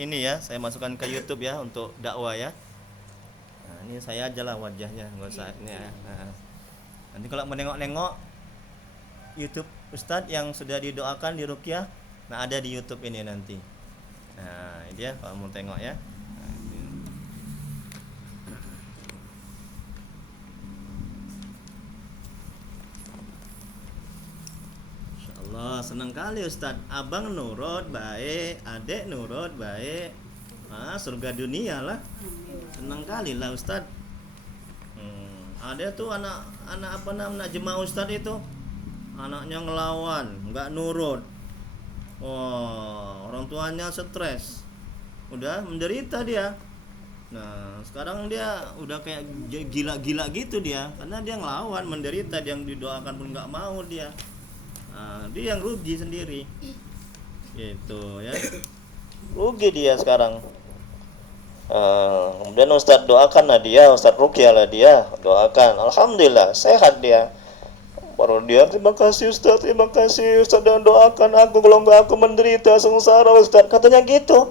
ini ya, saya masukkan ke YouTube ya untuk dakwah ya. Nah, ini saya aja lah wajahnya, nggak usah ini ya. Nah, nanti kalau menengok-nengok YouTube Ustadz yang sudah didoakan di Ruqyah, nah ada di YouTube ini nanti. Nah, ini dia kalau mau tengok ya. Allah senang kali Ustadz. Abang nurut baik, adik nurut baik. Surga dunia lah. Senang kali lah Ustadz. Ada tuh anak apa namanya jemaah Ustadz itu, anaknya ngelawan, nggak nurut. Wah, orang tuanya stres, udah menderita dia. Nah, sekarang dia udah kayak gila-gila gitu dia, karena dia ngelawan, menderita, dia yang didoakan pun nggak mau dia. Nah, dia yang rugi sendiri, gitu ya. Rugi dia sekarang. Kemudian Ustadz doakanlah dia, Ustadz Ruqyah lah dia, doakan. Alhamdulillah sehat dia. Baru dia, terima kasih Ustadz dan doakan aku kalau nggak aku menderita sengsara Ustadz, katanya gitu.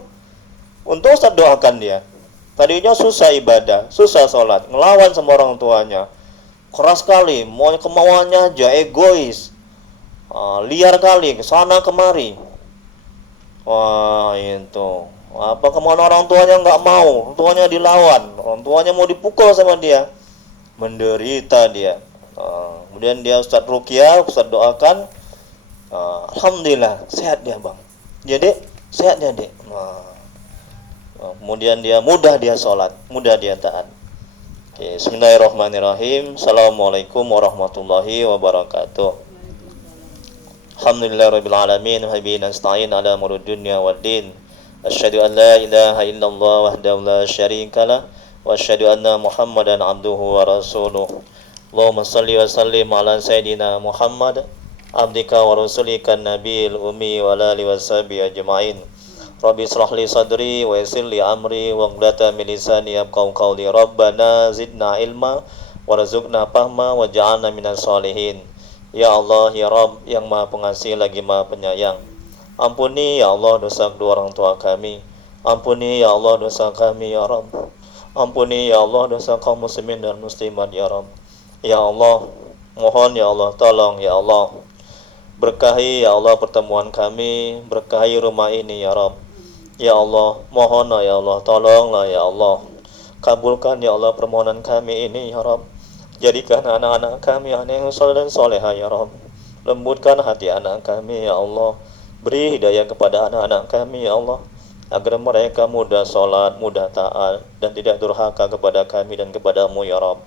Untuk Ustadz doakan dia. Tadinya susah ibadah, susah sholat, ngelawan sama orang tuanya, keras sekali, mau kemauannya aja, egois, liar kali, kesana kemari. Wah itu, apa kemauan orang tuanya nggak mau, orang tuanya dilawan, orang tuanya mau dipukul sama dia, menderita dia. Kemudian dia Ustadz Ruqyah, Ustadz doakan, alhamdulillah sehat dia bang, jadi sehat dia dek. Kemudian dia mudah dia sholat, mudah dia taat. Oke, bismillahirrahmanirrahim. Assalamualaikum warahmatullahi wabarakatuh. Alhamdulillahirabbil alamin, wa bihi nasta'in ala umuri dunya waddin. Asyhadu an la ilaha illallah wahdahu la syarikalah wa asyhadu anna Muhammadan abduhu wa rasuluh. Allahumma shalli wa sallim ala sayidina Muhammad abdika wa rasulika nabiyil ummi wa ala alihi washabihi ajmain. Rabbi israh li sadri wa yassir li amri wa hlata min lisani yafqahu qawli. Rabbana zidna ilma warzuqna fahma waj'alna minas sholihin. Ya Allah ya Rabb yang Maha Pengasih lagi Maha Penyayang, ampuni ya Allah dosa kedua orang tua kami. Ampuni ya Allah dosa kami ya Rabb. Ampuni ya Allah dosa kaum muslimin dan muslimat ya Rabb. Ya Allah, mohon ya Allah, tolong ya Allah, berkahi ya Allah pertemuan kami, berkahi rumah ini ya Rabb. Ya Allah, mohonlah ya Allah, tolonglah ya Allah, kabulkan ya Allah permohonan kami ini ya Rabb. Jadikan anak-anak kami anak yang soleh dan soleha ya Rabb. Lembutkan hati anak kami ya Allah. Beri hidayah kepada anak-anak kami ya Allah, agar mereka mudah sholat, mudah taat, dan tidak durhaka kepada kami dan kepadamu ya Rabb.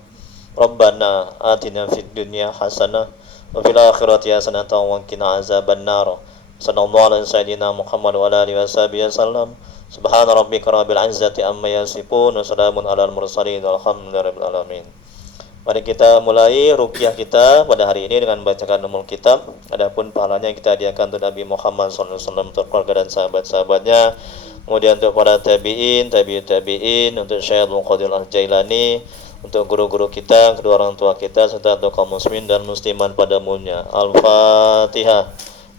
Rabbana atina fid dunya hasanah wa fil akhirati hasanah wa qina azabannar. Sallallahu alaihi sayyidina Muhammad wa alihi washabihi wasallam. Subhana rabbika rabbil izzati amma yasifun wa salamun alal mursalin walhamdulillahirabbil alamin. Mari kita mulai ruqyah kita pada hari ini dengan membacakan umul kitab. Adapun pahalanya kita hadiahkan untuk Nabi Muhammad sallallahu alaihi wasallam, untuk keluarga dan sahabat-sahabatnya. Kemudian untuk para tabi'in, tabi'in, untuk Syekh Abdul Qadir Al-Jailani, untuk guru-guru kita, kedua orang tua kita, serta untuk kaum muslimin dan musliman pada umumnya. Al-Fatihah.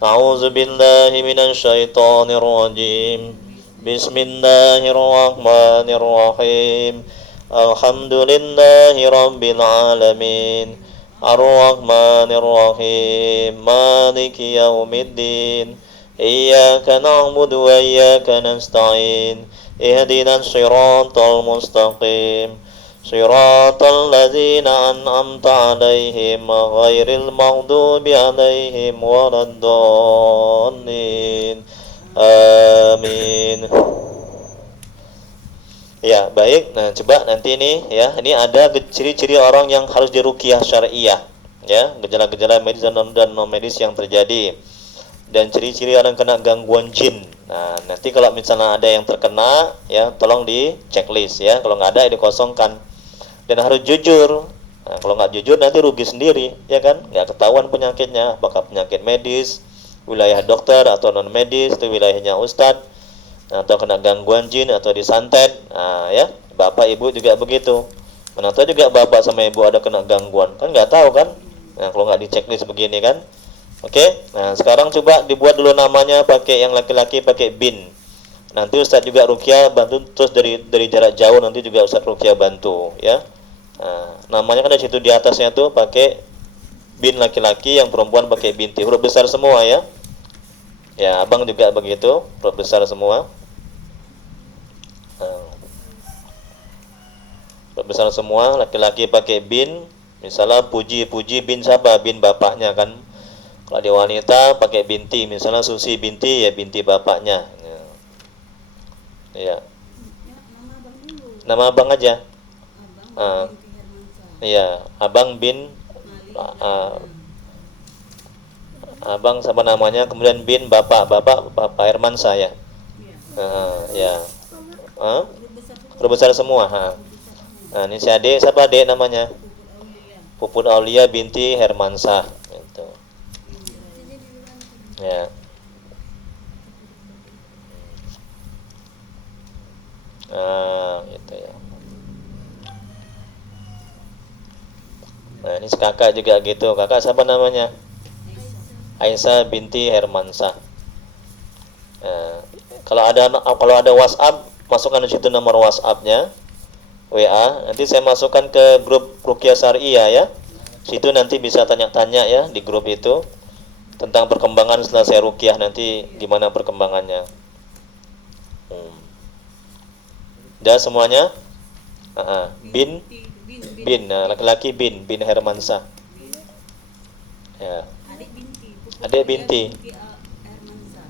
A'udzu billahi minasyaitonir rajim. Bismillahirrahmanirrahim. Alhamdulillahi rabbil alamin. Ar-Rahmanir Rahim. Maliki yaumiddin. Iyyaka na'budu wa iyyaka nasta'in. Ihdinas siratal mustaqim. Siratal ladzina an'amta 'alaihim ghairil maghdubi 'alaihim waladdallin. Amin. Ya, baik. Nah, coba nanti ini ya, ini ada ciri-ciri orang yang harus diruqyah syariah ya, gejala-gejala medis dan non medis yang terjadi, dan ciri-ciri orang kena gangguan jin. Nah, nanti kalau misalnya ada yang terkena ya, tolong di checklist ya, kalau nggak ada ya dikosongkan. Dan harus jujur. Nah, kalau nggak jujur nanti rugi sendiri ya kan, nggak ketahuan penyakitnya, apakah penyakit medis, wilayah dokter atau non medis, itu wilayahnya ustadz, atau kena gangguan jin atau disantet. Nah ya, bapak ibu juga begitu, mana tahu juga bapak sama ibu ada kena gangguan, kan nggak tahu kan. Nah kalau nggak di checklist begini kan. Oke, nah sekarang coba dibuat dulu namanya, pakai yang laki-laki pakai bin, Nanti Ustadz juga ruqyah bantu, terus dari jarak jauh nanti juga Ustadz ruqyah bantu ya. Nah, namanya kan di situ di atasnya tuh pakai bin laki-laki, yang perempuan pakai binti, huruf besar semua ya. Ya, abang juga begitu, huruf besar semua. Nah, huruf besar semua, laki-laki pakai bin. Misalnya Puji bin siapa? Bin bapaknya kan. Kalau di wanita pakai binti, misalnya Susi binti ya binti bapaknya. Ya. Nama abang aja. Iya, abang bin abang sama namanya, kemudian bin bapak Herman saya. Ya. Besar semua. Nah, ini si adik, siapa adik namanya? Puput Aulia binti Hermansah. Gitu. Ya. Gitu ya. Nah, ini kakak juga gitu. Kakak siapa namanya? Aisyah binti Hermansah. Nah, kalau ada WhatsApp, masukkan di situ nomor WhatsApp-nya, WA. Nanti saya masukkan ke grup Ruqyah Syariah ya. Situ nanti bisa tanya-tanya ya di grup itu tentang perkembangan setelah saya ruqyah nanti gimana perkembangannya. Udah semuanya? Bin, laki-laki bin Hermansah. Ya. Adik binti.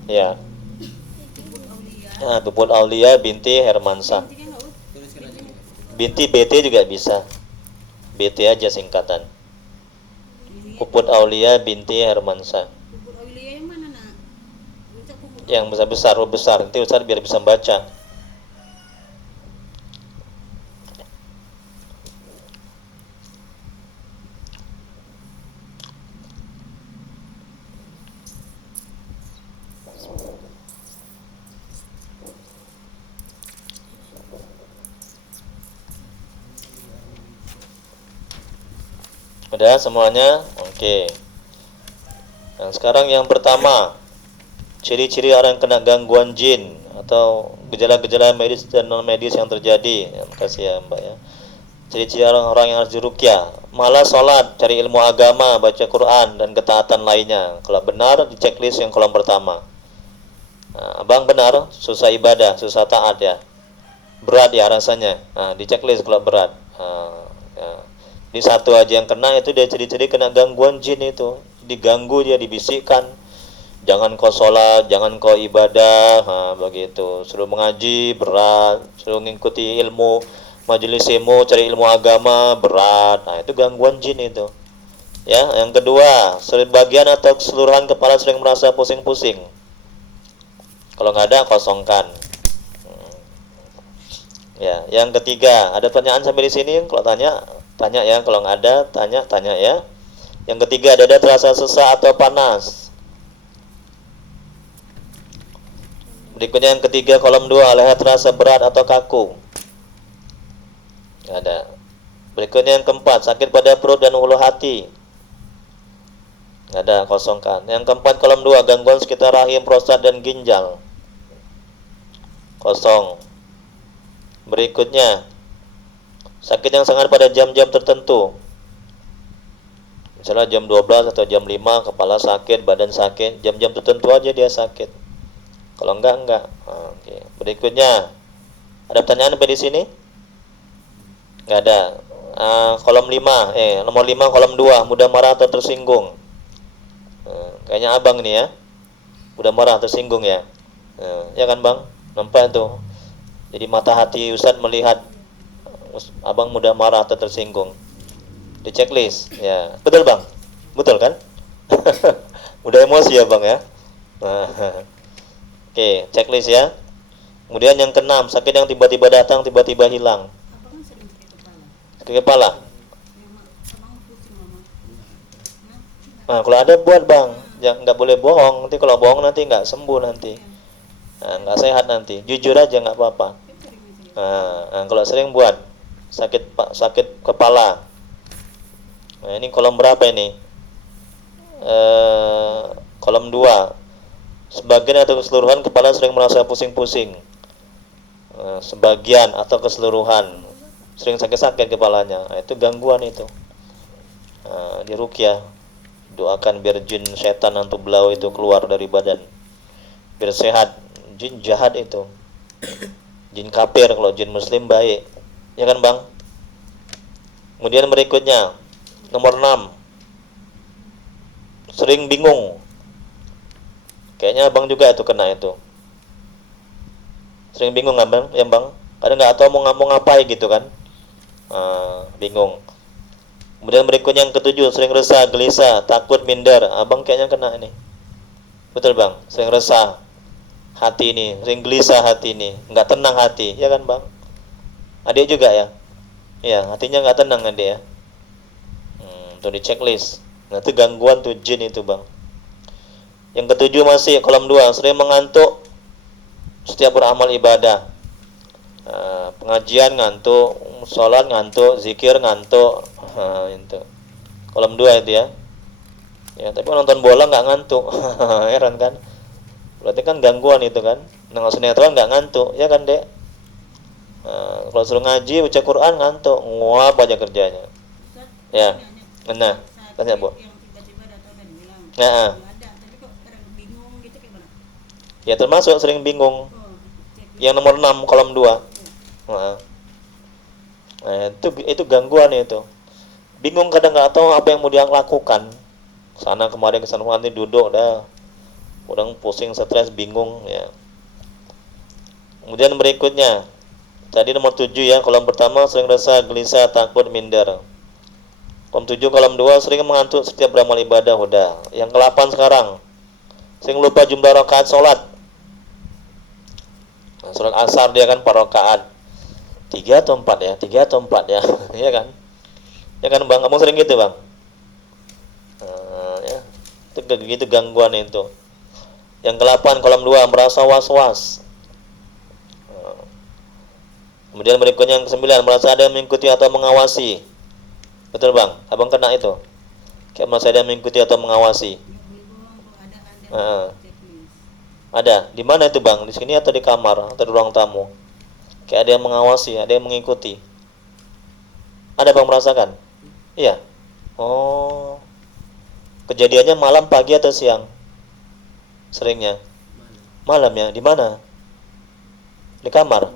Ya. Puput Aulia binti Hermansah. Binti BT juga bisa. BT aja singkatan. Puput Aulia binti Hermansah. Yang besar-besar, huruf besar. Nanti Ustaz biar bisa baca. Udah semuanya? Oke. Nah, sekarang yang pertama, ciri-ciri orang yang kena gangguan jin atau gejala-gejala medis dan non medis yang terjadi. Ya, makasih ya Mbak ya. Ciri-ciri orang-orang yang harus diruqyah: malas sholat, cari ilmu agama, baca Quran dan ketaatan lainnya. Kalau benar di checklist yang kolom pertama. Nah, abang benar, susah ibadah, susah taat ya. Berat ya rasanya. Nah, di checklist kalau berat. Ya. Ini satu aja yang kena, itu dia ciri-ciri kena gangguan jin itu. Diganggu dia, dibisikkan. Jangan kau sholat, jangan kau ibadah, begitu. Suruh mengaji, berat. Suruh mengikuti ilmu, majelis ilmu, cari ilmu agama, berat. Nah, itu gangguan jin itu. Ya, yang kedua, sebagian atau keseluruhan kepala sering merasa pusing-pusing. Kalau nggak ada, kosongkan. Ya, yang ketiga, ada pertanyaan sampai di sini? Kalau tanya ya. Kalau nggak ada, tanya ya. Yang ketiga, dada terasa sesak atau panas. Berikutnya yang ketiga, kolom 2, leher terasa berat atau kaku. Nggak ada. Berikutnya yang keempat, sakit pada perut dan ulu hati. Nggak ada, kosongkan. Yang keempat, kolom 2, gangguan sekitar rahim, prostat dan ginjal. Kosong. Berikutnya, sakit yang sangat pada jam-jam tertentu. Misalnya jam 12 atau jam 5, kepala sakit, badan sakit. Jam-jam tertentu aja dia sakit. Kalau enggak. Oke. Berikutnya, ada pertanyaan sampai di sini? Enggak ada. Kolom 5, nomor 5 kolom 2, mudah marah atau tersinggung. Kayaknya abang nih ya. Mudah marah, tersinggung ya. Ya kan bang? Nampak tuh. Jadi mata hati Ustadz melihat abang mudah marah atau tersinggung. Di checklist, ya. Betul bang? Betul kan? Udah emosi ya bang ya? Oke, checklist ya. Kemudian yang keenam, sakit yang tiba-tiba datang, tiba-tiba hilang. Sakit kepala. Nah, kalau ada buat bang, jangan, nggak boleh bohong. Nanti kalau bohong nanti nggak sembuh nanti. Nah, nggak sehat nanti. Jujur aja nggak apa-apa. Nah, kalau sering buat sakit kepala. Nah, ini kolom berapa ini? Kolom 2. Sebagian atau keseluruhan kepala sering merasa pusing-pusing. sebagian atau keseluruhan, sering sakit-sakit kepalanya, itu gangguan itu. Diruqyah, doakan biar jin setan hantu belau itu keluar dari badan, biar sehat. Jin jahat itu, jin kafir, kalau jin muslim baik, ya kan bang? Kemudian berikutnya nomor 6, sering bingung. Kayaknya abang juga itu kena itu, sering bingung abang, ya bang? Kadang nggak tahu mau ngapain gitu kan, bingung. Kemudian berikutnya yang ketujuh, sering resah, gelisah, takut, minder. Abang kayaknya kena ini, betul bang? Sering resah hati ini, sering gelisah hati ini, nggak tenang hati, ya kan bang? Adik juga ya? Ya, hatinya nggak tenang adik ya. Tuh di checklist. Nah itu gangguan tuh jin itu bang. Yang ketujuh masih kolom 2, sering mengantuk setiap beramal ibadah. Pengajian ngantuk, sholat ngantuk, zikir ngantuk. Itu kolom 2 itu ya. Ya, tapi nonton bola nggak ngantuk. Heran kan? Berarti kan gangguan itu kan. Nengok sinetron nggak ngantuk, ya kan dek? Kalau suruh ngaji, baca Quran ngantuk, nguap aja kerjanya. Ya, nah, tanya bu. Nah, ya termasuk sering bingung. Yang nomor 6 kolom 2. Nah, itu gangguan itu. Bingung, kadang nggak tahu apa yang mau dia lakukan. Sana kemarin kesana kemari, duduk dah. Udah pusing, stres, bingung ya. Kemudian berikutnya, tadi nomor 7 ya, kolom pertama sering resah, gelisah, takut, minder. Kolom 7 kolom 2 sering mengantuk setiap beramal ibadah, udah. Yang ke-8 sekarang, sering lupa jumlah rakaat sholat. Sholat asar dia kan 4 rakaat. 3 atau 4 ya? 3 atau 4 ya? Iya kan? Ya kan bang, kamu sering gitu bang? Ya. Itu gangguan itu. Yang ke-8 kolom 2, merasa was-was. Kemudian berikutnya yang ke-9, merasa ada yang mengikuti atau mengawasi. Betul bang? Abang kena itu? Kayak merasa ada yang mengikuti atau mengawasi. Ada. Di mana itu bang? Di sini atau di kamar atau di ruang tamu? Kayak ada yang mengawasi, ada yang mengikuti. Ada bang merasakan? Iya. Oh. Kejadiannya malam, pagi atau siang? Seringnya malam ya. Di mana? Di kamar?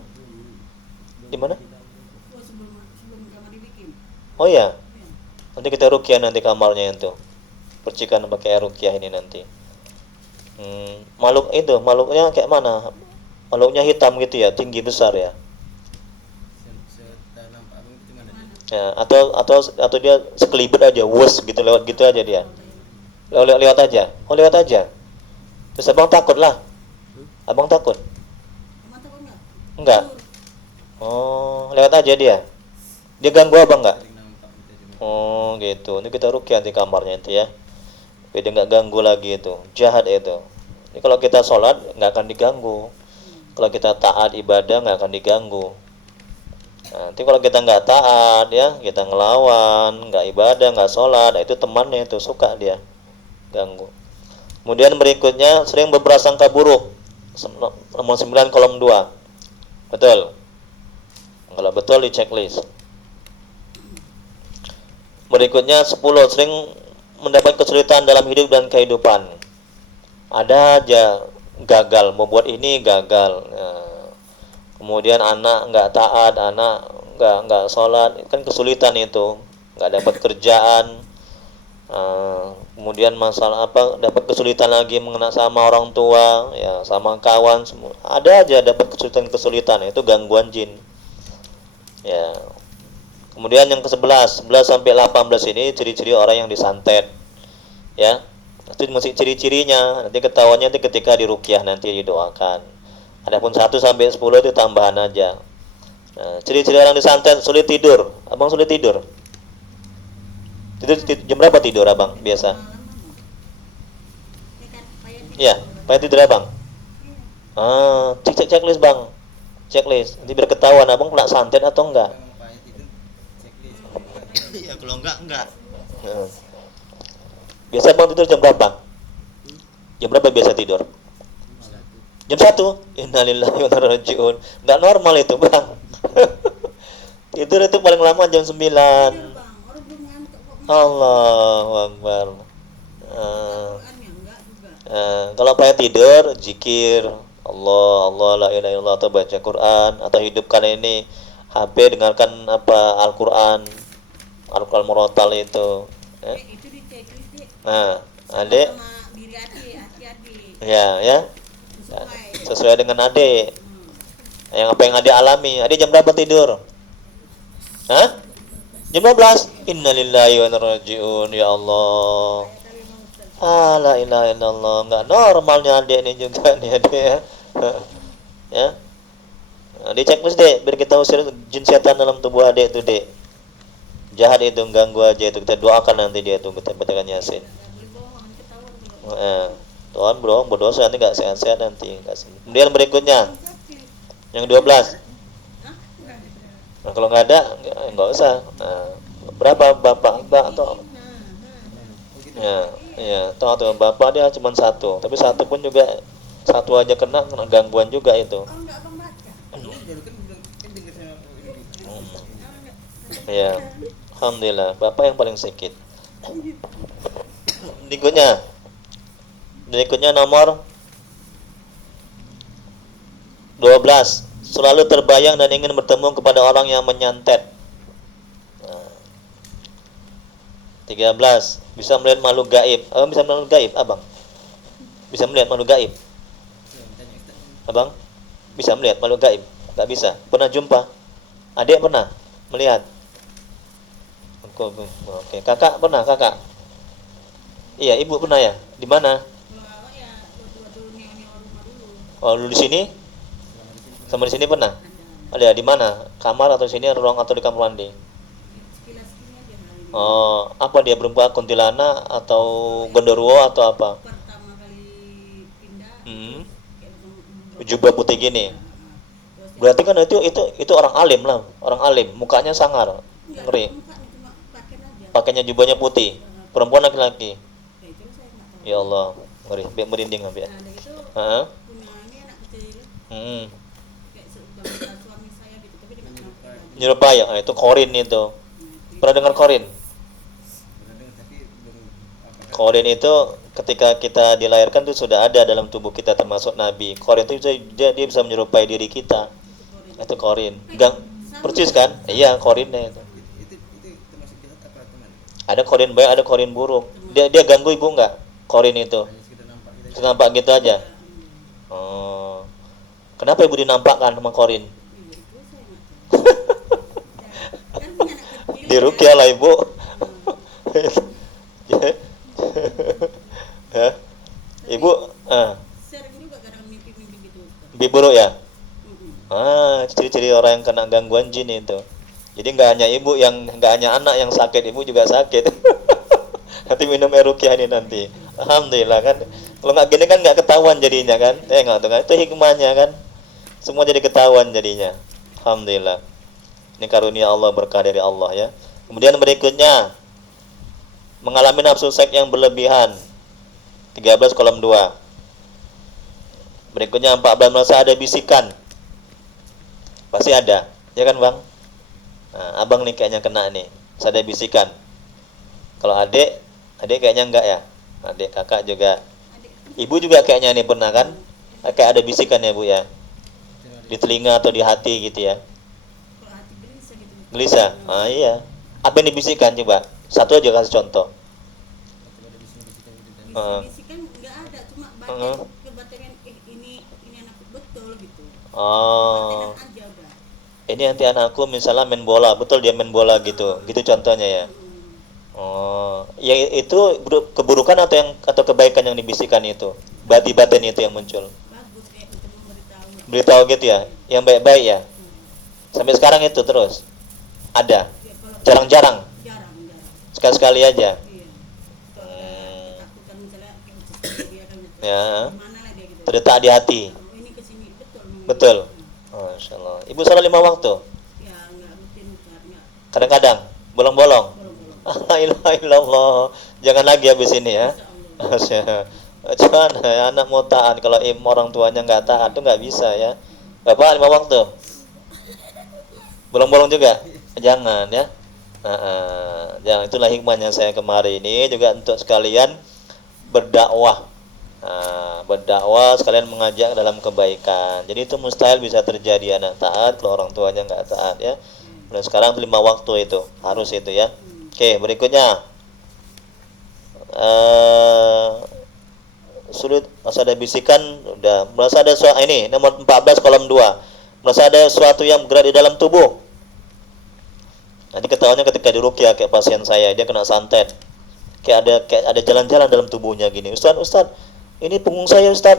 Di mana? Oh iya. Nanti kita ruqyah nanti kamarnya itu. Percikan pakai ruqyah ini nanti. Makhluknya kayak mana? Makhluknya hitam gitu ya, tinggi besar ya. Ya, atau dia sekelibet aja, wus gitu, lewat gitu aja dia. Lewat aja. Oh, lewat aja. Terus abang takut lah. Abang takut? Enggak. Oh, lewat aja dia. Dia ganggu abang enggak? Oh, gitu. Ini kita ruqyah di kamarnya itu ya. Biar nggak ganggu lagi itu. Jahat itu. Ini kalau kita sholat nggak akan diganggu. Kalau kita taat ibadah nggak akan diganggu. Nanti kalau kita nggak taat ya, kita ngelawan, nggak ibadah, nggak sholat, itu temannya itu suka dia ganggu. Kemudian berikutnya sering berprasangka buruk. Nomor 9 kolom 2. Betul? Kalau betul di checklist. Berikutnya 10, sering mendapat kesulitan dalam hidup dan kehidupan. Ada aja gagal, mau buat ini gagal. Kemudian anak nggak taat, anak nggak sholat, kan kesulitan itu, nggak dapat kerjaan. Kemudian masalah apa, dapat kesulitan lagi mengenai sama orang tua, ya sama kawan, semua. Ada aja dapat kesulitan, itu gangguan jin. Ya. Kemudian yang ke-11, 11 sampai 18 ini ciri-ciri orang yang disantet. Ya. Itu mesti ciri-cirinya, nanti ketahuannya nanti ketika diruqyah nanti didoakan. Adapun 1 sampai 10 itu tambahan aja. Ciri-ciri orang disantet, sulit tidur. Abang sulit tidur? Jam berapa tidur abang biasa? Iya, payah tidur abang? Checklist bang. Checklist, nanti biar ketahuan abang pernah santet atau enggak. Ya kalau enggak. Biasa abang tidur jam berapa? Jam berapa biasa tidur? Jam 1, innalillahi wa inna ilaihi raji'un. Nggak normal itu, Bang. Tidur itu paling lama jam 9. Tidur bang, orang belum ngantuk kok. Allahu Akbar. Eh, Qurannya enggak juga. Kalau pengen tidur, zikir Allah, Allah la ilaha illallah, atau baca Quran, atau hidupkan ini HP, dengarkan apa Al-Quran, Al-Quran murotal itu. Itu di checklist deh. Nah, Sama adik, sama diri adik. ya, Sesuai. sesuai dengan adik. Hmm. Yang apa yang adik alami. Adik jam berapa tidur? Hah? Jam 12. Innalillahi wa inna ilaihi raji'un. Ya Allah. Kayak tadi bang Ustaz. La ilaha illallah. Nggak normalnya adik ini juga nih adik ya. Ya. Nah, di checklist dek, biar kita usir jin setan dalam tubuh adik itu dek. Jahat itu, ganggu aja itu, kita doakan nanti dia itu, kita bacakan Yasin. Nggak boleh bohong, nanti ketahuan kalau Tuhan bro, berdosa nanti nggak sehat-sehat nanti. Kemudian berikutnya sakit. yang 12. Hah? Nggak ada. Nah, kalau nggak ada, nggak usah. Nah, berapa bapak mbak atau ya, atau bapak dia cuma satu, tapi satu pun juga satu aja kena gangguan juga itu. Oh enggak abang baca. Ya, alhamdulillah, bapak yang paling sedikit. Berikutnya nomor 12. Selalu terbayang dan ingin bertemu kepada orang yang menyantet. 13. Bisa melihat makhluk gaib. Abang bisa melihat makhluk gaib, abang? Bisa melihat makhluk gaib? Abang? Bisa melihat makhluk gaib? Nggak bisa. Pernah jumpa? Adik pernah melihat? Oke. Kakak pernah, kakak? Iya, ibu pernah ya? Di mana? Kalau awak ya waktu nyewa rumah dulu. Oh, lu di sini? Sama di sini pernah? Ada. Ada di mana? Kamar atau sini, ruang atau di kamar mandi? Sekilas ini aja hari ini. Oh, apa dia berupa kuntilanak atau gondorwo atau apa? Pertama kali pindah Hmm. kayak Jubah putih gini. Berarti kan itu orang alim lah, orang alim, mukanya sangar, ngeri. Mukanya cuma pakaian aja. Pakainya jubahnya putih. Perempuan laki-laki. Ya itu saya nggak tahu. Ya Allah, ngeri. Biar merinding habis. Nah, ada itu Heeh. punya ini anak kecil Hmm. kayak seudahnya suami saya gitu, tapi dia nggak kenapa. Nyerupai ya, itu korin itu. Pernah dengar korin? Korin itu ketika kita dilahirkan itu sudah ada dalam tubuh kita, termasuk Nabi. Korin itu dia bisa menyerupai diri kita. Itu korin. Percis kan? Iya, korinnya itu. Ada korin baik, ada korin buruk. Dia ganggu ibu nggak? Korin itu. Nampak gitu aja. Oh. Kenapa ibu dinampakkan sama korin? Iya, itu saya nggak tahu. Kan punya anak kecil. Diruqyah lah ibu. Ya. Ibu, Sering juga kadang mimpi-mimpi gitu. Ustaz. mimpi buruk ya? Mm-mm. Ciri-ciri orang yang kena gangguan jin itu. Jadi nggak hanya ibu nggak hanya anak yang sakit, ibu juga sakit. Nanti minum air ruqyah ini nanti. Alhamdulillah kan. Kalau nggak gini kan nggak ketahuan jadinya kan. Nggak tuh kan. Itu hikmahnya kan. Semua jadi ketahuan jadinya. Alhamdulillah. Ini karunia Allah, berkah dari Allah ya. Kemudian berikutnya, mengalami nafsu seks yang berlebihan. 13 kolom 2. Berikutnya 14, merasa ada bisikan. Pasti ada, ya kan bang? Nah, abang nih kayaknya kena nih, ada bisikan. Kalau adik kayaknya enggak ya. Adik, kakak juga. Ibu juga kayaknya nih pernah kan? Kayak ada bisikan ya bu ya, di telinga atau di hati gitu ya. Kalau hati gelisah gitu. Gelisah. Iya. Apa yang dibisikkan coba? Satu aja kasih contoh. Bisikan nggak ada, cuma batin kebatingan ini anakku betul gitu. Oh. Batinan aja udah. Ini nanti anakku misalnya main bola, betul dia main bola gitu. Gitu contohnya ya. Oh, ya itu keburukan atau kebaikan yang dibisikkan itu. Batin itu yang muncul. Bagus kayak untuk memberitahu. Beritahu gitu ya, yang baik-baik ya. Sampai sekarang itu terus ada. Ya, kalau Jarang-jarang, jarang. sekali-sekali aja. Iya. Kalau ada ketakutan misalnya kayak usus dia kan gitu. Ya, Gimana lah dia gitu. terletak di hati. Oh, ini kesini betul. Betul. Masya Allah. Ibu sholat 5 waktu. Ya nggak rutin nggak Kadang-kadang bolong-bolong. bolong-bolong. La ilaha illallah. Jangan lagi habis ini ya. Insya Allah. Cuman anak mau taat kalau orang tuanya nggak taat tuh nggak bisa ya. Bapak 5 waktu, bolong-bolong juga, jangan ya. Jangan, itulah hikmahnya saya kemarin ini juga untuk sekalian berdakwah. Berdakwah sekalian mengajak dalam kebaikan. Jadi itu mustahil bisa terjadi anak taat kalau orang tuanya nggak taat ya. Nah, sekarang 5 waktu itu harus itu ya. Oke, berikutnya eh sulit merasa ada bisikan, udah merasa ada suatu ini nomor 14 kolom 2, merasa ada sesuatu yang bergerak di dalam tubuh. Nanti ketahuannya ketika diruqyah kayak pasien saya, dia kena santet. Kayak ada jalan-jalan dalam tubuhnya gini. Ustaz, ini punggung saya Ustaz.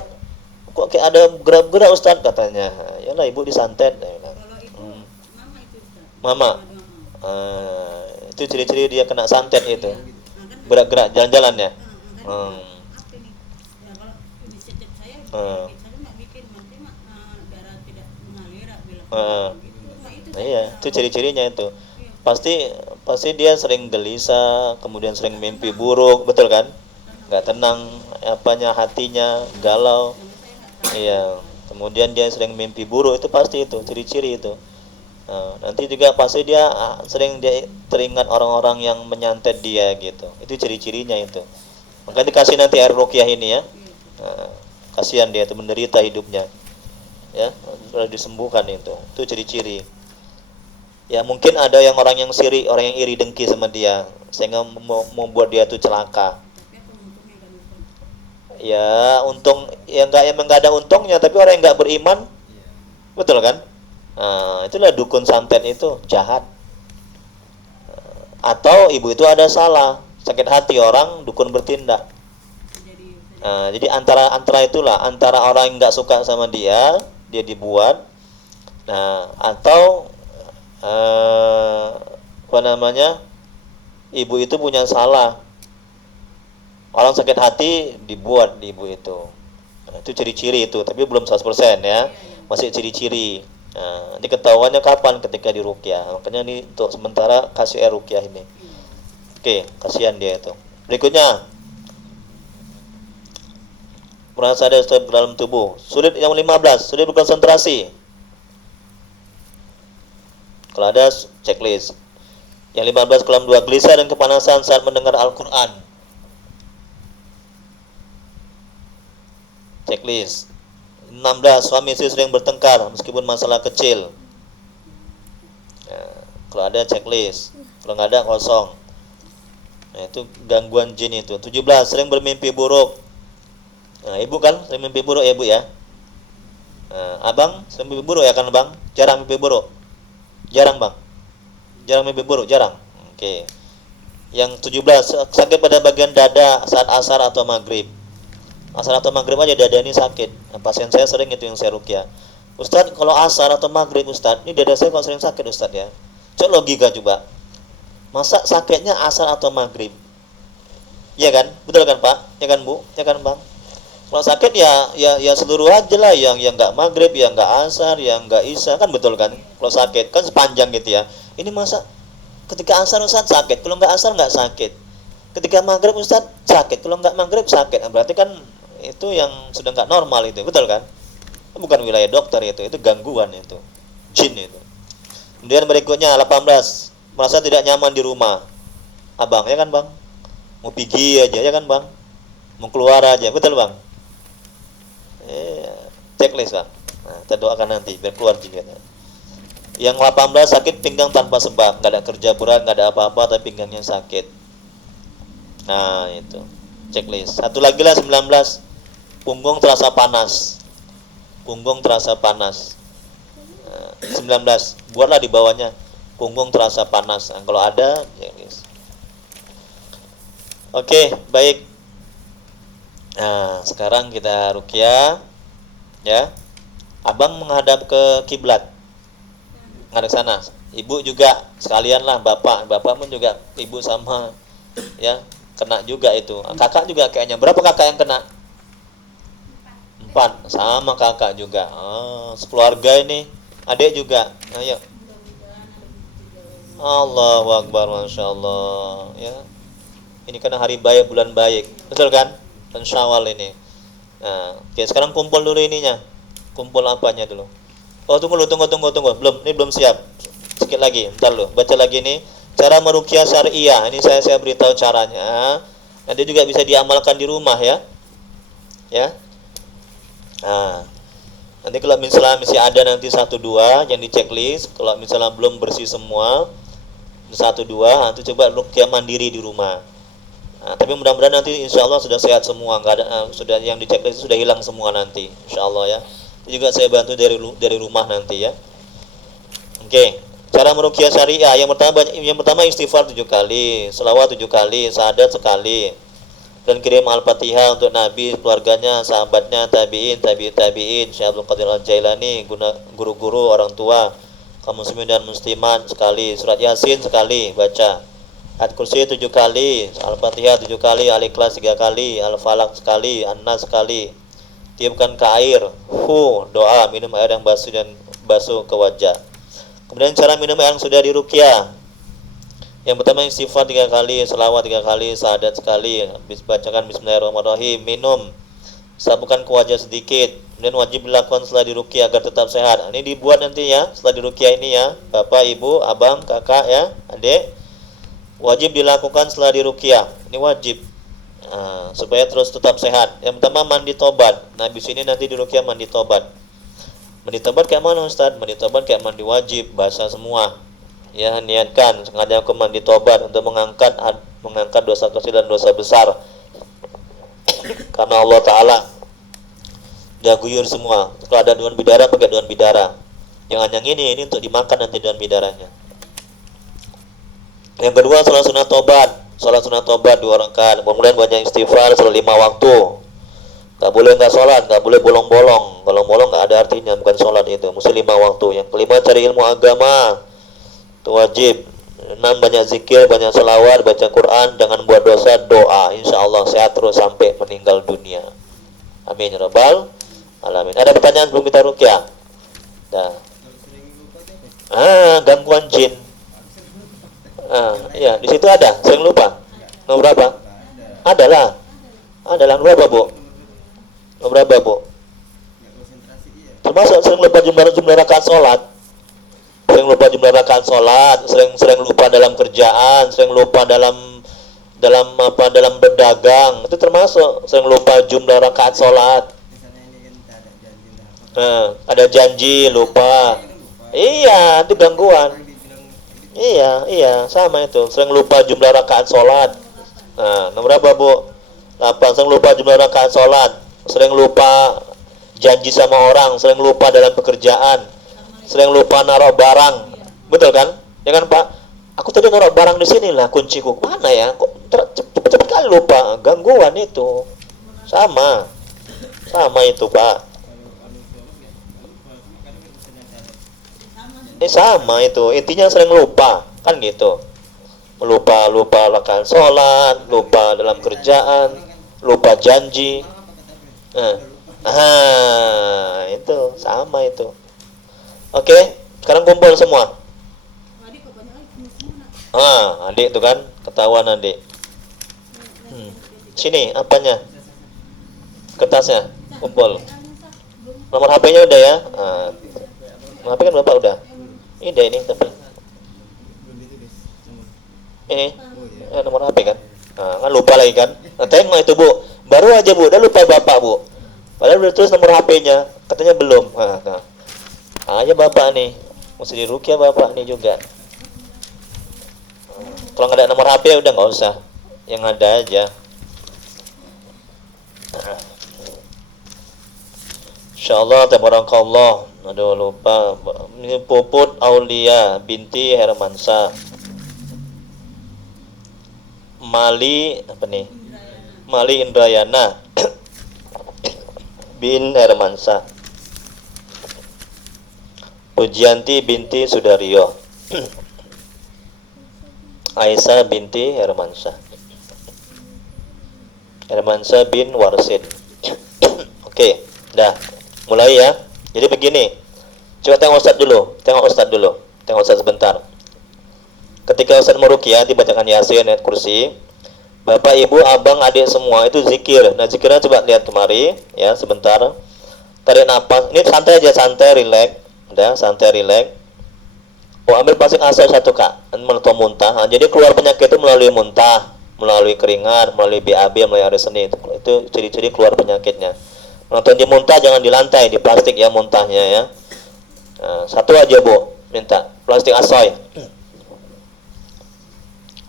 Kok kayak ada gerak-gerak Ustaz katanya. Yalah ibu disantet. Kalau itu mama itu Ustaz. Mama. Itu ciri-ciri dia kena santet itu. Nah, kan Gerak-gerak jalan-jalannya. kan apa ini? Ya kalau ini setiap saya saya nggak bikin nanti darah tidak mengalir bilang gitu. Nah, itu Nah, iya, itu ciri-cirinya itu. Iya. Pasti dia sering gelisah, kemudian sering mimpi buruk, betul kan? Nggak tenang apanya, hatinya galau. Iya, kemudian dia sering mimpi buruk, itu pasti itu ciri-ciri itu. Nah, nanti juga pasti dia sering dia teringat orang-orang yang menyantet dia gitu. Itu ciri-cirinya itu. Maka dikasih nanti air ruqyah ini ya. Nah, kasihan dia itu menderita hidupnya. Ya, sudah disembuhkan itu. Itu ciri-ciri. Ya mungkin ada yang orang yang siri, orang yang iri dengki sama dia, sehingga membuat dia tuh celaka. Tapi apa untungnya kan Ustaz? Ya untung ya nggak, emang nggak ada untungnya, tapi orang yang nggak beriman, betul kan? Nah, itulah dukun santet itu jahat. Atau ibu itu ada salah, sakit hati orang, dukun bertindak. Jadi Jadi antara itulah, antara orang yang nggak suka sama dia dibuat. Nah, atau apa namanya, ibu itu punya salah, orang sakit hati dibuat di ibu itu. Nah, itu ciri-ciri itu, tapi belum 100% ya, masih ciri-ciri. Nah, ini ketahuannya kapan? Ketika di ruqyah. Makanya ini untuk sementara kasih air ruqyah ini. Oke, kasihan dia itu. Berikutnya, merasa ada sesuatu di dalam tubuh. Sulit yang 15, sulit berkonsentrasi. Kalau ada checklist. Yang 15 kolom 2, gelisah dan kepanasan saat mendengar Al-Qur'an. Checklist. 16, suami istri sering bertengkar meskipun masalah kecil. Nah, kalau ada checklist. Kalau nggak ada kosong. Nah, itu gangguan jin itu. 17, sering bermimpi buruk. Nah, ibu kan sering mimpi buruk ya, Bu ya? Nah, abang sering mimpi buruk ya kan, Bang? Jarang mimpi buruk. Jarang, Bang. Jarang mimpi buruk, jarang. Oke. Yang 17, sakit pada bagian dada saat asar atau maghrib. Asar atau maghrib aja dada ini sakit. Nah, pasien saya sering itu yang saya ruqyah. Ustadz, kalau asar atau maghrib Ustadz, ini dada saya kok sering sakit Ustadz ya. Coba logika coba. Masa sakitnya asar atau maghrib? Iya kan? Betul kan Pak? Ya kan Bu? Ya kan Bang? Kalau sakit ya seluruh aja lah, yang nggak maghrib, yang nggak asar, yang nggak isya, kan betul kan? Kalau sakit kan sepanjang gitu ya. Ini masa ketika asar Ustadz sakit, kalau nggak asar nggak sakit. Ketika maghrib Ustadz sakit, kalau nggak maghrib sakit. Nah, berarti kan itu yang sudah nggak normal itu, betul kan? Bukan wilayah dokter itu gangguan itu, jin itu. Kemudian berikutnya 18, merasa tidak nyaman di rumah. Abang ya kan Bang? Mau pergi aja ya kan Bang? Mau keluar aja, betul Bang? Checklist Bang. Nah, kita doakan nanti biar keluar jinnya. Yang 18, sakit pinggang tanpa sebab, nggak ada kerja berat, nggak ada apa-apa tapi pinggangnya sakit. Nah itu checklist. Satu lagi lah 19, punggung terasa panas. Punggung terasa panas. 19, buatlah di bawahnya punggung terasa panas. Nah, kalau ada checklist. Oke, baik. Nah, sekarang kita ruqyah ya. Abang menghadap ke kiblat. Menghadap sana. Ibu juga sekalian lah, bapak pun juga, ibu sama ya, kena juga itu. Kakak juga kayaknya. Berapa kakak yang kena? 4. Sama kakak juga. Sekeluarga ini. Adik juga. Ayo. Allahu Akbar, Masya Allah ya. Ini karena hari baik, bulan baik, betul kan? bulan Syawal ini. Nah, oke, sekarang kumpul dulu ininya. Kumpul apanya dulu? Oh, tunggu. Belum, ini belum siap. Sedikit lagi, bentar lu. Baca lagi nih. Cara meruqyah syariah. Ini saya beritahu caranya. Nanti juga bisa diamalkan di rumah ya. Ya. Nah, nanti kalau misalnya masih ada nanti 1-2 yang di checklist, kalau misalnya belum bersih semua 1-2, nanti coba ruqyah mandiri di rumah. Nah, tapi mudah-mudahan nanti insya Allah sudah sehat semua, nggak ada sudah yang di checklist sudah hilang semua nanti, insya Allah ya. Itu juga saya bantu dari rumah nanti ya. Oke, cara meruqyah syariah yang pertama istighfar 7 kali, selawat 7 kali, syahadat sekali. Dan kirim Al-Fatihah untuk Nabi, keluarganya, sahabatnya, tabi'in, Syekh Abdul Qadir Al-Jailani, guru-guru, orang tua, kaum muslimin dan muslimat sekali, surat Yasin sekali baca, Ayat Kursi 7 kali, Al-Fatihah 7 kali, Al-Ikhlas 3 kali, Al-Falaq sekali, An-Nas sekali. Tiupkan ke air, doa, minum air yang basuh ke wajah. Kemudian cara minum air yang sudah diruqyah. Yang pertama istighfar 3 kali, selawat 3 kali, syahadat sekali, bacakan bismillahirrahmanirrahim, minum, sapukan ke wajah sedikit. Kemudian wajib dilakukan setelah diruqyah agar tetap sehat. Ini dibuat nanti ya, setelah diruqyah ini ya, bapak, ibu, abang, kakak ya, adik. Wajib dilakukan setelah diruqyah. Ini wajib. Supaya terus tetap sehat. Yang pertama mandi tobat. Nah, habis ini nanti diruqyah mandi tobat. Mandi tobat kayak mana Ustaz? Mandi tobat kayak mandi wajib, basah semua. Ya, niatkan sengaja aku mandi tobat untuk mengangkat dosa kecil dan dosa besar. Karena Allah Ta'ala udah guyur semua. Kalau ada daun bidara, pakai daun bidara. Jangan yang ini untuk dimakan nanti daun bidaranya. Yang kedua, salat sunat tobat 2 rakaat. Kemudian banyak istighfar salat 5 waktu. Gak boleh nggak sholat, gak boleh bolong-bolong. Bolong-bolong nggak ada artinya, bukan sholat itu. Mesti 5 waktu. Yang kelima, cari ilmu agama. Itu wajib. 6, banyak zikir, banyak selawat, baca Quran, jangan buat dosa, doa. Insya Allah sehat terus sampai meninggal dunia. Amin ya rabbal alamin. Ada pertanyaan sebelum kita ruqyah? Dah. Gangguan jin. Iya, di situ ada. Sering lupa. Nomor berapa? Adalah. Nomor berapa, Bu? Nomor berapa, Bu? Termasuk sering lupa jumlah rakaat sholat. Sering lupa jumlah rakaat sholat, sering lupa dalam kerjaan, sering lupa dalam berdagang, itu termasuk sering lupa jumlah rakaat sholat. Ada janji lupa. Iya, itu gangguan. Iya, sama itu. Sering lupa jumlah rakaat sholat. Nah, nomor berapa, Bu? 8. Sering lupa jumlah rakaat sholat, sering lupa janji sama orang, sering lupa dalam pekerjaan, sering lupa naruh barang, betul kan? Ya kan Pak? Aku tadi naruh barang di sini lah, kunciku mana ya? Kok cepet-cepet kali lupa? Gangguan itu. Sama itu Pak. Ini sama itu. Intinya sering lupa, kan gitu. Lupa lakukan sholat, lupa dalam kerjaan, lupa janji. Itu sama itu. Oke, sekarang kumpul semua. Adik itu kan, ketahuan adik. Sini, apanya? Kertasnya, kumpul. Nomor HP-nya udah ya? Nomor HP kan Bapak udah. Ini tapi. Ini, nomor HP kan? Kan lupa lagi kan? Tengok itu Bu, baru aja Bu, udah lupa Bapak Bu. Padahal udah tulis nomor HP-nya, katanya belum. Aja Bapak nih, mesti diruqyah Bapak nih juga. Kalau nggak ada nomor HP udah nggak usah, yang ada aja. Insyaallah tabarakallah. Aduh lupa. Ini Puput Aulia binti Hermansa. Mali apa nih? Mali Indrayana bin Hermansa. Pujianti binti Sudaryo. Aisyah binti Hermansa. Hermansa bin Warsid. Oke, dah. Mulai ya. Jadi begini. Coba tengok Ustaz dulu. Tengok Ustaz sebentar. Ketika Ustaz meruqyah dibacakan Yasin, ayat kursi. Bapak, ibu, abang, adik semua itu zikir. Nah, zikirnya coba lihat kemari ya sebentar. Tarik napas. Ini santai aja, santai, relax. Udah, santai, relax. Oh, ambil plastik asal satu kak, atau muntah. Nah, jadi keluar penyakit itu melalui muntah, melalui keringat, melalui BAB, melalui air seni. Itu ciri-ciri keluar penyakitnya. Nonton di muntah jangan di lantai, di plastik ya muntahnya ya. Nah, satu aja bu, minta plastik asoy.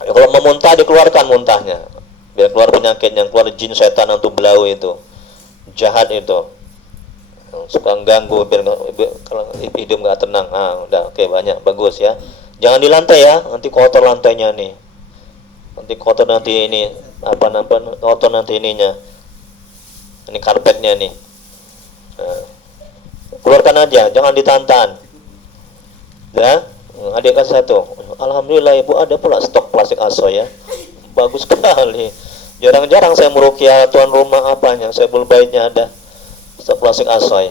Ya, kalau mau muntah dikeluarkan muntahnya, biar keluar penyakitnya, keluar jin setan atau belau itu, jahat itu. Suka ganggu biar kalau hidup nggak tenang. Udah oke, banyak bagus ya, jangan di lantai ya, nanti kotor lantainya nih, nanti kotor, nanti ini apa namanya, kotor nanti ininya, ini karpetnya nih. Keluarkan aja, jangan ditantan ya. Adik kan satu, alhamdulillah ibu ada pula stok plastik aso ya, bagus sekali. Jarang-jarang saya meruqyah tuan rumah apanya, saya baitnya ada stok plastik asoy.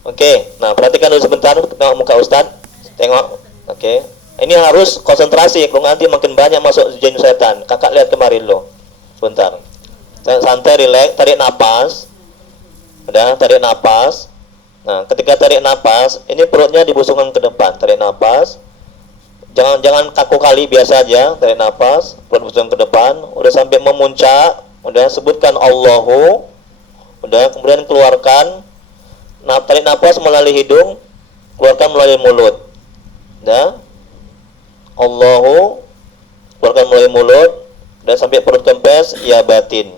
Oke, nah perhatikan dulu sebentar, tengok muka Ustadz, tengok. Oke, ini harus konsentrasi, kalau nanti makin banyak masuk jin setan. Kakak lihat kemarin lo, sebentar. Santai, relax, tarik napas. Udah, tarik napas. Nah, ketika tarik napas, ini perutnya dibusungkan ke depan. Tarik napas. Jangan kaku kali, biasa aja. Tarik napas, perut busung ke depan. Udah sampai memuncak, udah sebutkan Allahu. Udah, kemudian keluarkan. Nah, tarik napas melalui hidung, keluarkan melalui mulut. Udah. Allahu, keluarkan melalui mulut. Udah sampai perut kempes, ya batin.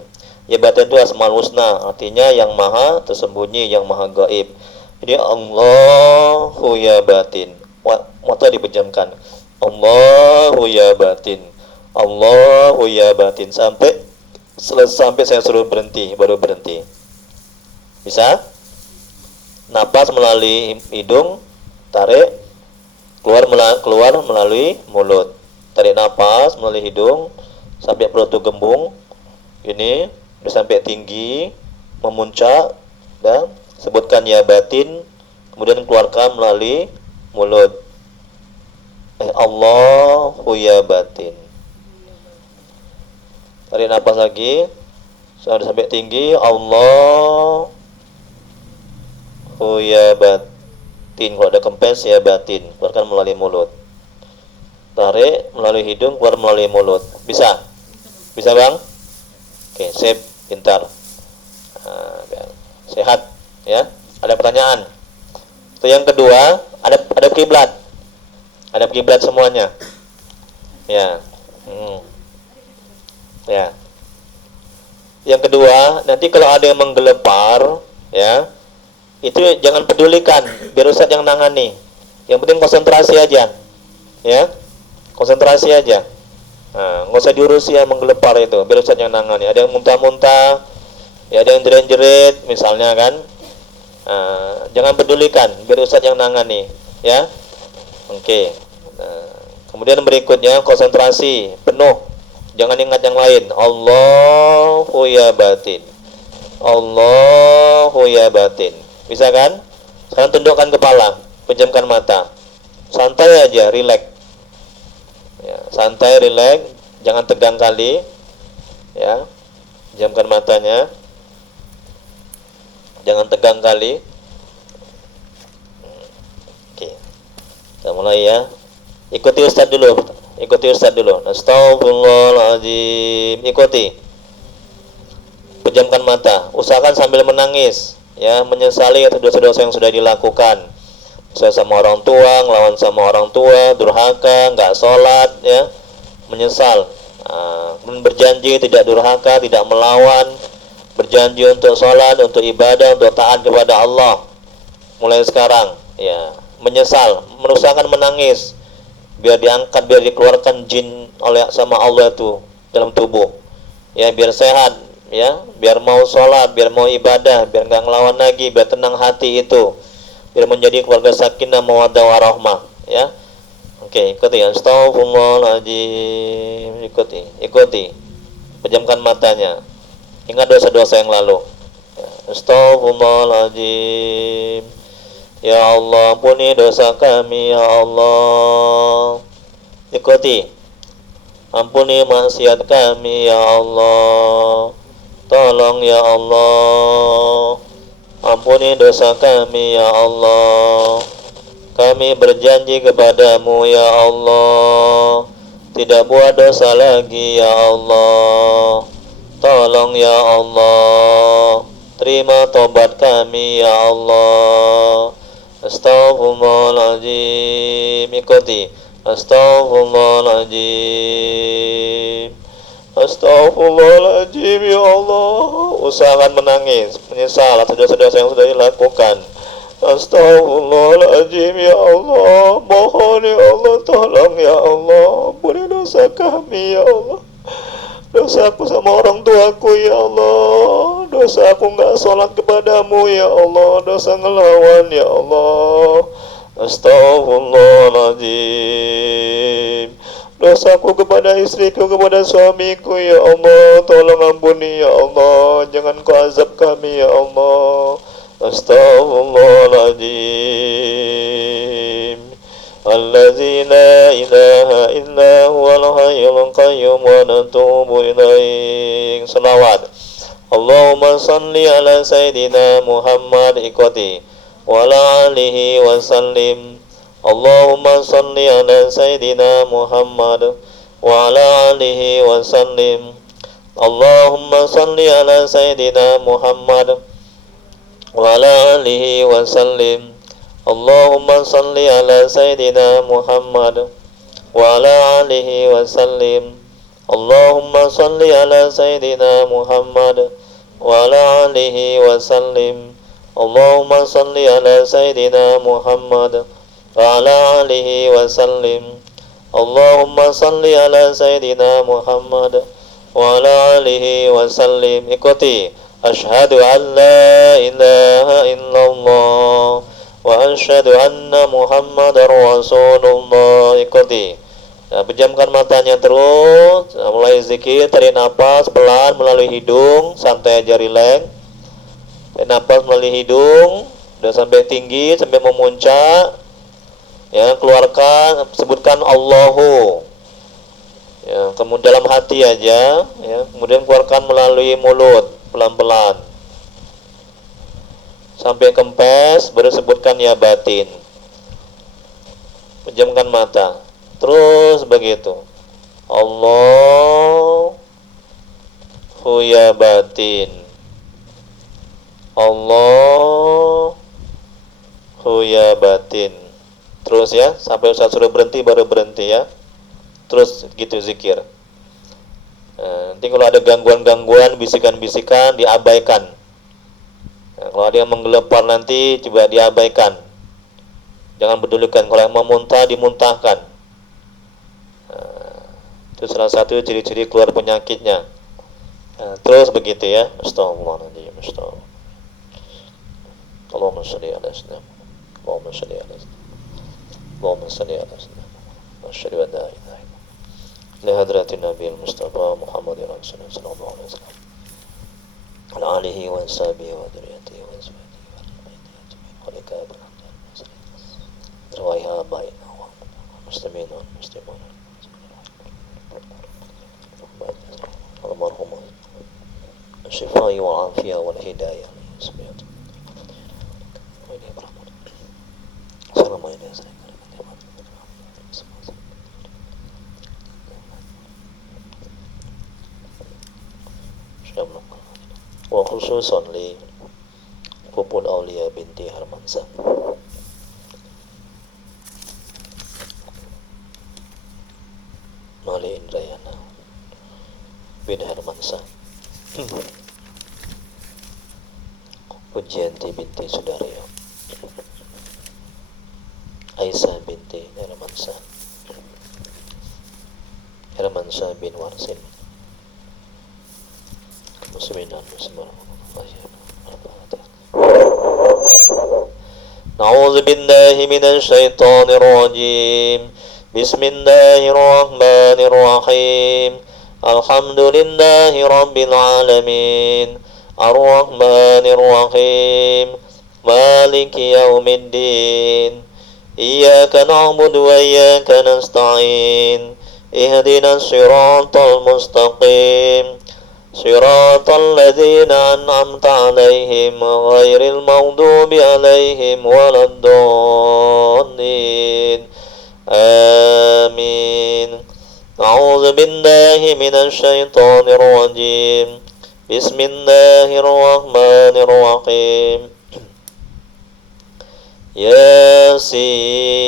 Ya batin itu asmaul husna, artinya yang maha tersembunyi, yang maha gaib. Jadi Allahu ya batin. Mata dipejamkan. Allahu ya batin. Allahu ya batin sampai saya suruh berhenti, baru berhenti. Bisa? Napas melalui hidung, tarik, keluar melalui mulut. Tarik napas melalui hidung sampai perut itu gembung. Ini udah sampai tinggi, memuncak, dan sebutkan ya batin, kemudian keluarkan melalui mulut. Allahu ya batin. Tarik napas lagi, sudah sampai tinggi, Allahu ya batin. Kalau ada kempes ya batin, keluarkan melalui mulut. Tarik melalui hidung, keluar melalui mulut. Bisa? Bisa bang? Oke, sip, pintar. Sehat ya. Ada pertanyaan? Itu yang kedua, ada kiblat. Ada kiblat semuanya. Ya. Ya. Yang kedua, nanti kalau ada yang menggelepar, ya, itu jangan pedulikan, biar Ustadz yang nangani. Yang penting konsentrasi aja. Ya. Konsentrasi aja. Nah, nggak usah diurusi yang menggelepar itu, biar Ustadz yang nangani. Ada yang muntah-muntah, ya ada yang jerit-jerit, misalnya kan. Jangan pedulikan, biar Ustadz yang nangani, ya. Oke. Kemudian berikutnya konsentrasi penuh, jangan ingat yang lain. Allahu ya batin, Allahu ya batin. Bisa kan? Sekarang tundukkan kepala, pejamkan mata, santai aja, relax. Ya, santai, relax, jangan tegang kali, ya. Pejamkan matanya, jangan tegang kali. Oke, kita mulai ya. Ikuti Ustadz dulu, Astagfirullahaladzim. Ikuti. Pejamkan mata, usahakan sambil menangis, ya, menyesali atas dosa-dosa yang sudah dilakukan. Saya sama orang tua, ngelawan sama orang tua, durhaka, nggak sholat, ya, menyesal. Berjanji tidak durhaka, tidak melawan, berjanji untuk sholat, untuk ibadah, untuk taat kepada Allah. Mulai sekarang, ya, menyesal, merusakan, menangis, biar diangkat, biar dikeluarkan jin oleh sama Allah itu dalam tubuh, ya, biar sehat, ya, biar mau sholat, biar mau ibadah, biar nggak ngelawan lagi, biar tenang hati itu, biar menjadi keluarga sakinah mawaddah warahmah, ya. Oke, ikuti. Astagfirullahaladzim. Ikuti. Pejamkan matanya. Ingat dosa-dosa yang lalu. Astagfirullahaladzim. Ya Allah, ampuni dosa kami, ya Allah. Ikuti. Ampuni maksiat kami ya Allah. Tolong ya Allah. Ampuni dosa kami ya Allah. Kami berjanji kepadamu ya Allah, tidak buat dosa lagi ya Allah. Tolong ya Allah, terima tobat kami ya Allah. Astaghfirullahaladzim. Ikuti. Astaghfirullahaladzim. Astaghfirullahaladzim ya Allah. Usahakan menangis, menyesal atas dosa-dosa yang sudah dilakukan. Astaghfirullahaladzim ya Allah. Mohon ya Allah, tolong ya Allah, ampuni dosa kami ya Allah. Dosaku sama orang tuaku ya Allah. Dosa aku nggak sholat kepadamu ya Allah. Dosa ngelawan ya Allah. Astaghfirullahaladzim. Dosaku kepada istriku, kepada suamiku ya Allah. Tolong ampuni ya Allah. Jangan kau azab kami ya Allah. Astaghfirullahaladzim. Allazi la ilaha illa huwal hayyul qayyum wa natubu ilaih. Salawat. Allahumma salli ala Sayyidina Muhammad. Ikuti. Wa ala alihi wa sallim. Allahumma salli ala Sayyidina Muhammad wa ala alihi wa sallim. Allahumma salli ala Sayyidina Muhammad wa ala alihi wa sallim. Allahumma salli ala Sayyidina Muhammad wa ala alihi wa sallim. Allahumma salli ala Sayyidina Muhammad wa ala alihi wa sallim. Allahumma salli ala Sayyidina Muhammad wa ala alihi wa sallim. Allahumma salli ala Sayyidina Muhammad wa ala alihi wa sallim. Ikuti. Asyhadu an la ilaha illallah wa asyhadu anna Muhammadar Rasulullah. Ikuti. Nah, pejamkan matanya terus. Nah, mulai zikir, tarik nafas pelan melalui hidung, santai aja, rileks. Tarik nafas melalui hidung, udah sampai tinggi, sampai memuncak. Ya, keluarkan, sebutkan Allahu. Ya, kemudian dalam hati aja, ya, kemudian keluarkan melalui mulut pelan-pelan. Sampai kempes, baru sebutkan ya batin. Pejamkan mata. Terus begitu. Allahu ya batin. Allahu ya batin. Terus ya, sampai Ustaz suruh berhenti baru berhenti ya. Terus gitu zikir. Nanti kalau ada gangguan-gangguan, bisikan-bisikan diabaikan. Kalau ada yang menggelepar nanti coba diabaikan. Jangan pedulikan. Kalau yang memuntah dimuntahkan. Itu salah satu ciri-ciri keluar penyakitnya. Terus begitu ya. Astagfirullahaladzim. Allahumma sholli ala sayyidina Muhammad. Allahumma sholli ala sayyidina Muhammad. Allahumma sholli ala sayyidina Muhammad. Asyhadu an la ilaha illallah. Li hadratin Nabil Mustafa Muhammadin Rasulullah sallallahu alaihi wasallam. Ala alihi wa sahbihi wa dzurriyyatihi wa azwajihi wa ajma'in. Wa likabar terwaiha baina wa muslimin wa muslimat. Almarhum syifai wal afiyah wal hidayah. Assalamualaikum. Wa khususan li Pupul Aulia binti Harmansyah. Mali Indrayana bin Harmansyah. Pujianti binti Sudaryo. Aisyah binti Harmansyah. Harmansyah bin Warsin. Muslimin dan muslimat. Na'udzu billahi minasy syaithanir rajim. Bismillahirrahmanirrahim. Alhamdulillahi rabbil alamin. Ar-Rahmanir Rahim. Maliki yaumiddin. Iyyaka na'budu wa iyyaka nasta'in. اهدنا الصراط المستقيم صراط الذين أنعمت عليهم غير المغضوب عليهم ولا الضالين آمين. أعوذ بالله من الشيطان الرجيم. بسم الله الرحمن الرحيم. ياسين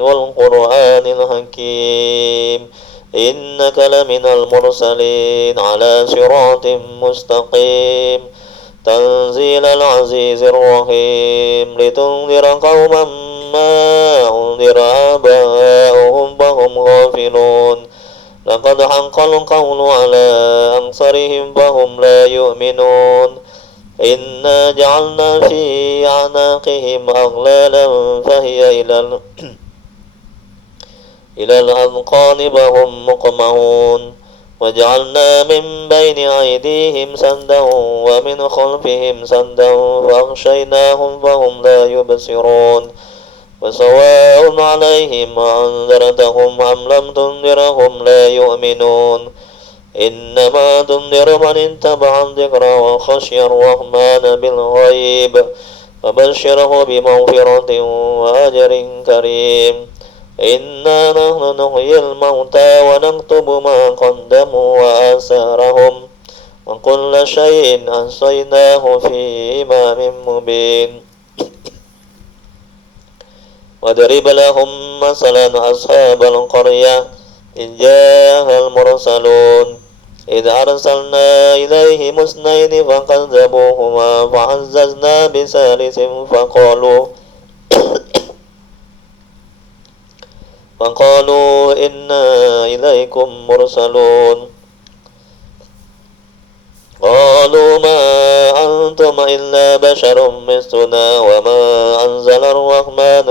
والقرآن الحكيم إنك لمن المرسلين على صراط مستقيم تنزيل العزيز الرحيم لتنذر قوما ما أنذر آباؤهم فهم غافلون لقد حق القول على أكثرهم فهم لا يؤمنون إنا جعلنا في أعناقهم أغلالا فهي إلى الأذقان فهم مقمحون وجعلنا من بين أيديهم سدا ومن خلفهم سدا فأغشيناهم فهم لا يبصرون وسواء عليهم أنذرتهم أم لم تنذرهم لا يؤمنون إنما تنذر من اتبع الذكر وخشي الرحمن بالغيب فبشره بمغفرة وأجر كريم إنا نحن نحيي الموتى ونكتب ما قدموا وآثارهم وكل شيء أحصيناه في إمام مبين واضرب لهم مثلا أصحاب القرية إذ جاءها المرسلون إذ أرسلنا إليهم اثنين فكذبوهما فعززنا بثالث فقالوا إنا إليكم مرسلون قالوا ما أنتم إلا بشر مثلنا وما أنزل الرحمن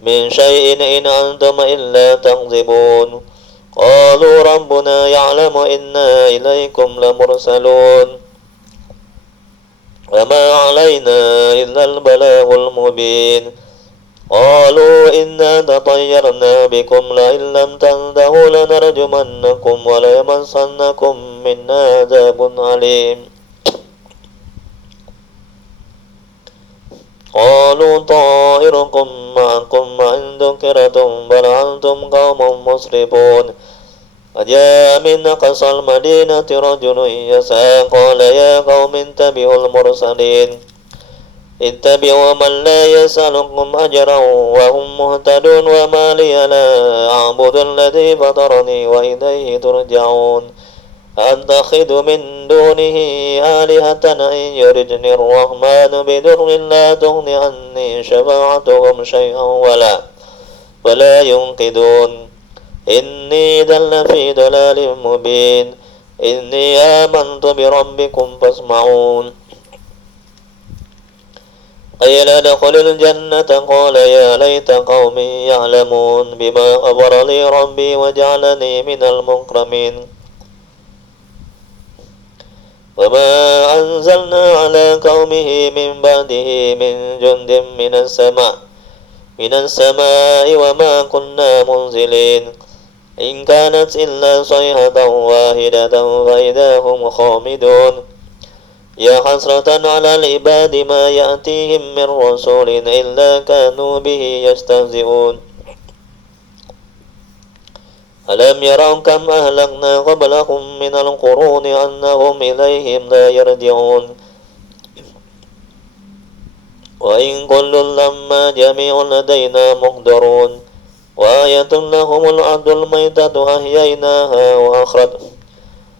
من شيء إن أنتم إلا تكذبون قالوا ربنا يعلم إنا إليكم لمرسلون وما علينا إلا البلاغ المبين قالوا إنا تطيرنا بكم لئن لم تنتهوا لنرجمنكم وليمسنكم منا عذاب أليم قالوا طائركم معكم وإن ذكرتم بل أنتم قوم مسرفون فجاء من أقصى المدينة رجل يسعى قال يا قوم اتبعوا المرسلين اتبعوا من لا يسألكم أجرا وهم مهتدون وما لي لا أعبد الذي فطرني وإليه ترجعون أتخذ من دونه آلهة إن يردني الرحمن بضر لا تغن عني شفاعتهم شيئا ولا ينقذون إني إذا لفي ضلال مبين إني آمنت بربكم فاسمعون قيل ادخل الجنة قال يا ليت قومي يعلمون بما غفر لي ربي وجعلني من المكرمين وما أنزلنا على قومه من بعده من جند من السماء وما كنا منزلين إن كانت إلا صيحة واحدة فإذا هم خامدون يا حسرة على العباد ما يأتيهم من رسول إلا كانوا به يستهزئون ألم يروا كم أهلكنا قبلهم من القرون أنهم إليهم لا يرجعون وإن كل لما جميع لدينا محضرون وآية لهم الأرض الميتة أحييناها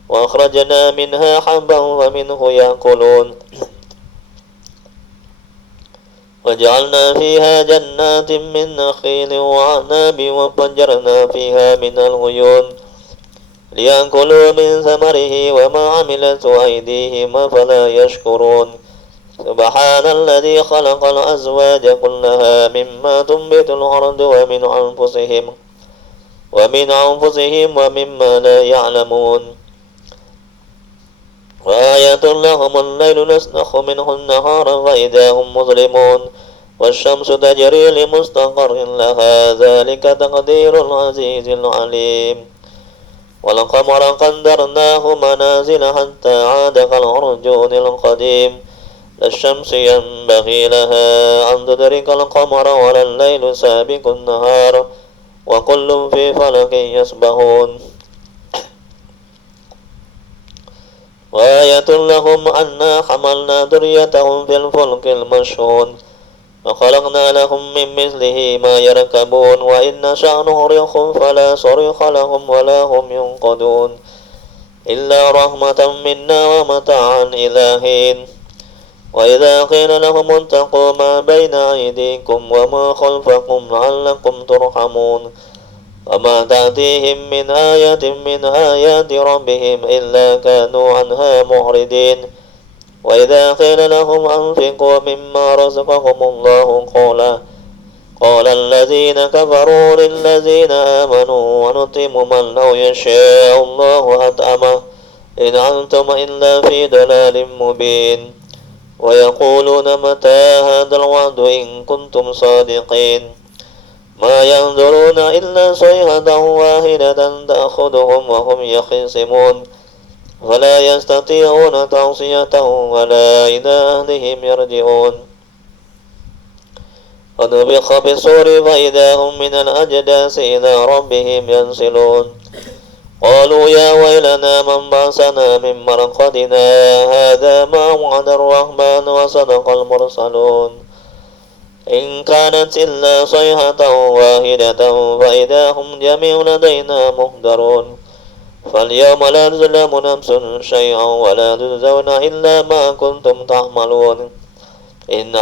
وأخرجنا منها حبا ومنه يأكلون وجعلنا فيها جنات من نخيل وعناب وفجرنا فيها من العيون ليأكلوا من ثمره وما عملت أيديهم أفلا يشكرون سبحان الذي خلق الأزواج كلها مما تنبت الأرض ومن أنفسهم ومما لا يعلمون وآية لهم الليل نسلخ منه النهار فإذا هم مظلمون والشمس تجري لمستقر لها ذلك تقدير العزيز العليم والقمر قدرناه منازل حتى عاد كالعرجون القديم لا الشمس ينبغي لها أن تدرك القمر ولا الليل سابق النهار وكل في فلك يسبحون وآية لهم أنا حملنا ذريتهم في الفلك المشحون وخلقنا لهم من مثله ما يركبون وإن نشأ نغرقهم فلا صريخ لهم ولا هم ينقذون إلا رحمة منا ومتاعا إلى حين وإذا قيل لهم اتقوا ما بين أيديكم وما خلفكم لعلكم ترحمون وما تأتيهم من آية من آيات ربهم إلا كانوا عنها معرضين وإذا قيل لهم أنفقوا مما رزقهم الله قال الذين كفروا للذين آمنوا ونطعم من لو يشاء الله أطعمه إن أنتم إلا في ضلال مبين ويقولون متى هذا الوعد إن كنتم صادقين ما ينظرون إلا صيحة واحدة تأخذهم وهم يخصمون ولا يستطيعون توصية ولا إلى أهلهم يرجعون ونفخ بالصور فإذا هم من الأجداث إلى ربهم ينسلون قالوا يا ويلنا من بعثنا من مرقدنا هذا ما وعد الرحمن وصدق المرسلون إن كانت إلا صيحة واحدة فإذا هم جميع لدينا محضرون فاليوم لا تظلم نفس شيئا ولا تجزون إلا ما كنتم تعملون إن